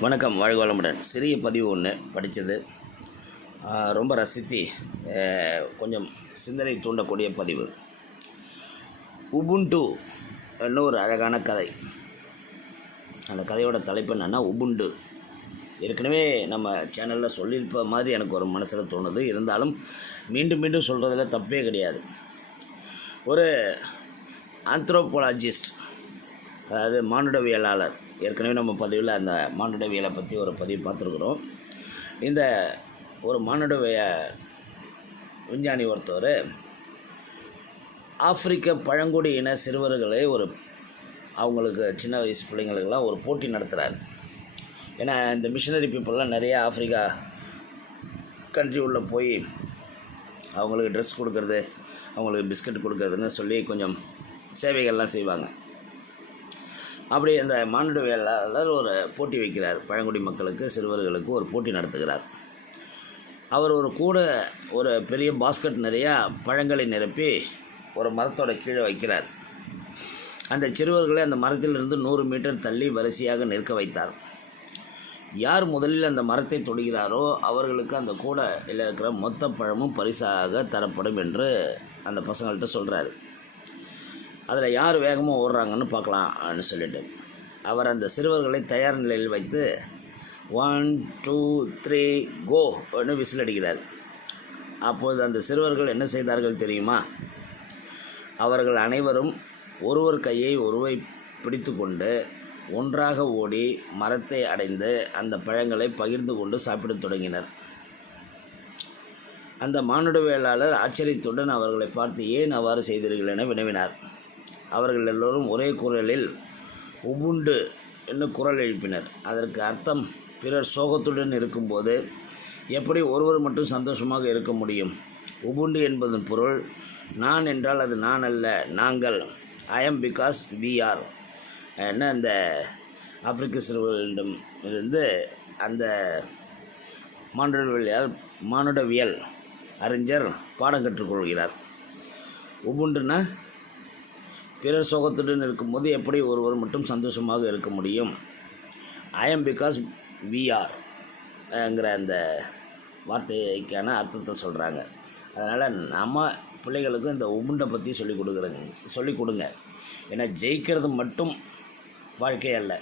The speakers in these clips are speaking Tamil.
வணக்கம் வாழ்க வளமுடன். சிறிய பதிவு ஒன்று படித்தது ரொம்ப ரசித்து கொஞ்சம் சிந்தனை தூண்டக்கூடிய பதிவு. உபுண்டு என்ன ஒரு அழகான கதை. அந்த கதையோட தலைப்பு என்னென்னா உபுண்டு. ஏற்கனவே நம்ம சேனலில் சொல்லியிருப்ப மாதிரி எனக்கு ஒரு மனசில் தோணுது. இருந்தாலும் மீண்டும் மீண்டும் சொல்கிறதுல தப்பே கிடையாது. ஒரு ஆந்த்ரோபோலாஜிஸ்ட் அதாவது மானுடவியலாளர். ஏற்கனவே நம்ம பதிவில் அந்த மானுடவியலை பற்றி ஒரு பதிவு பார்த்துருக்குறோம். இந்த ஒரு மானுடவிய விஞ்ஞானி ஒருத்தவர் ஆப்பிரிக்க பழங்குடி இன சிறுவர்களை ஒரு அவங்களுக்கு சின்ன வயசு பிள்ளைங்களுக்கெல்லாம் ஒரு போட்டி நடத்துகிறார் ஏன்னா இந்த மிஷினரி பீப்புளெலாம் நிறைய ஆப்பிரிக்கா கண்ட்ரி உள்ளே போய் அவங்களுக்கு ட்ரெஸ் கொடுக்கறது அவங்களுக்கு பிஸ்கட் கொடுக்கறதுன்னு சொல்லி கொஞ்சம் சேவைகள்லாம் செய்வாங்க. அப்படி அந்த மானுடவியலாளர் ஒரு போட்டி வைக்கிறார். பழங்குடி மக்களுக்கு சிறுவர்களுக்கு ஒரு போட்டி நடத்துகிறார். அவர் ஒரு கூட ஒரு பெரிய பாஸ்கெட் நிறையா பழங்களை நிரப்பி ஒரு மரத்தோட கீழே வைக்கிறார். அந்த சிறுவர்களை அந்த மரத்திலிருந்து நூறு மீட்டர் தள்ளி வரிசையாக நிற்க வைத்தார். யார் முதலில் அந்த மரத்தை தொடுகிறாரோ அவர்களுக்கு அந்த கூடையில் இருக்கிற மொத்த பழமும் பரிசாக தரப்படும் என்று அந்த பசங்கள்கிட்ட சொல்கிறாரு அதில் யார் வேகமாக ஓடுறாங்கன்னு பார்க்கலாம்னு சொல்லிட்டு. அவர் அந்த சிறுவர்களை தயார் நிலையில் வைத்து ஒன் டூ த்ரீ கோ என்று விசில் அடிக்கிறார். அப்போது அந்த சிறுவர்கள் என்ன செய்தார்கள் தெரியுமா? அவர்கள் அனைவரும் ஒருவர் கையை ஒருவை பிடித்து கொண்டு ஒன்றாக ஓடி மரத்தை அடைந்து அந்த பழங்களை பகிர்ந்து கொண்டு சாப்பிடத் தொடங்கினர். அந்த மானுடவியலாளர் ஆச்சரியத்துடன் அவர்களை பார்த்து ஏன் அவ்வாறு செய்தீர்கள் என வினவினார். அவர்கள் எல்லோரும் ஒரே குரலில் உபுண்டு என்று குரல் எழுப்பினர். அதற்கு அர்த்தம் பிறர் சோகத்துடன் இருக்கும்போது எப்படி ஒருவர் மட்டும் சந்தோஷமாக இருக்க முடியும்? உபுண்டு என்பதன் பொருள் நான் என்றால் அது நான் அல்ல நாங்கள். I am because we are என்ன அந்த ஆப்பிரிக்க சிறுவர்களிடம் இருந்து அந்த மானுடவியல் மானுடவியல் அறிஞர் பாடம் கற்றுக்கொள்கிறார் உபுண்டுனா பிறர் சோகத்துடன் இருக்கும்போது எப்படி ஒருவர் மட்டும் சந்தோஷமாக இருக்க முடியும்? I am because we are ங்கிற அந்த வார்த்தைக்கான அர்த்தத்தை சொல்கிறாங்க அதனால் நம்ம பிள்ளைகளுக்கும் இந்த உபுண்டை பற்றி சொல்லிக் கொடுக்குறேங்க. சொல்லிக் கொடுங்க. ஏன்னா ஜெயிக்கிறது மட்டும் வாழ்க்கை அல்ல.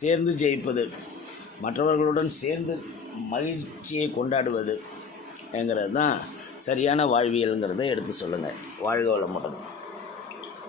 சேர்ந்து ஜெயிப்பது மற்றவர்களுடன் சேர்ந்து மகிழ்ச்சியை கொண்டாடுவது என்கிறது தான் சரியான வாழ்வியலுங்கிறத எடுத்து சொல்லுங்கள் வாழ்க வளமுடன்.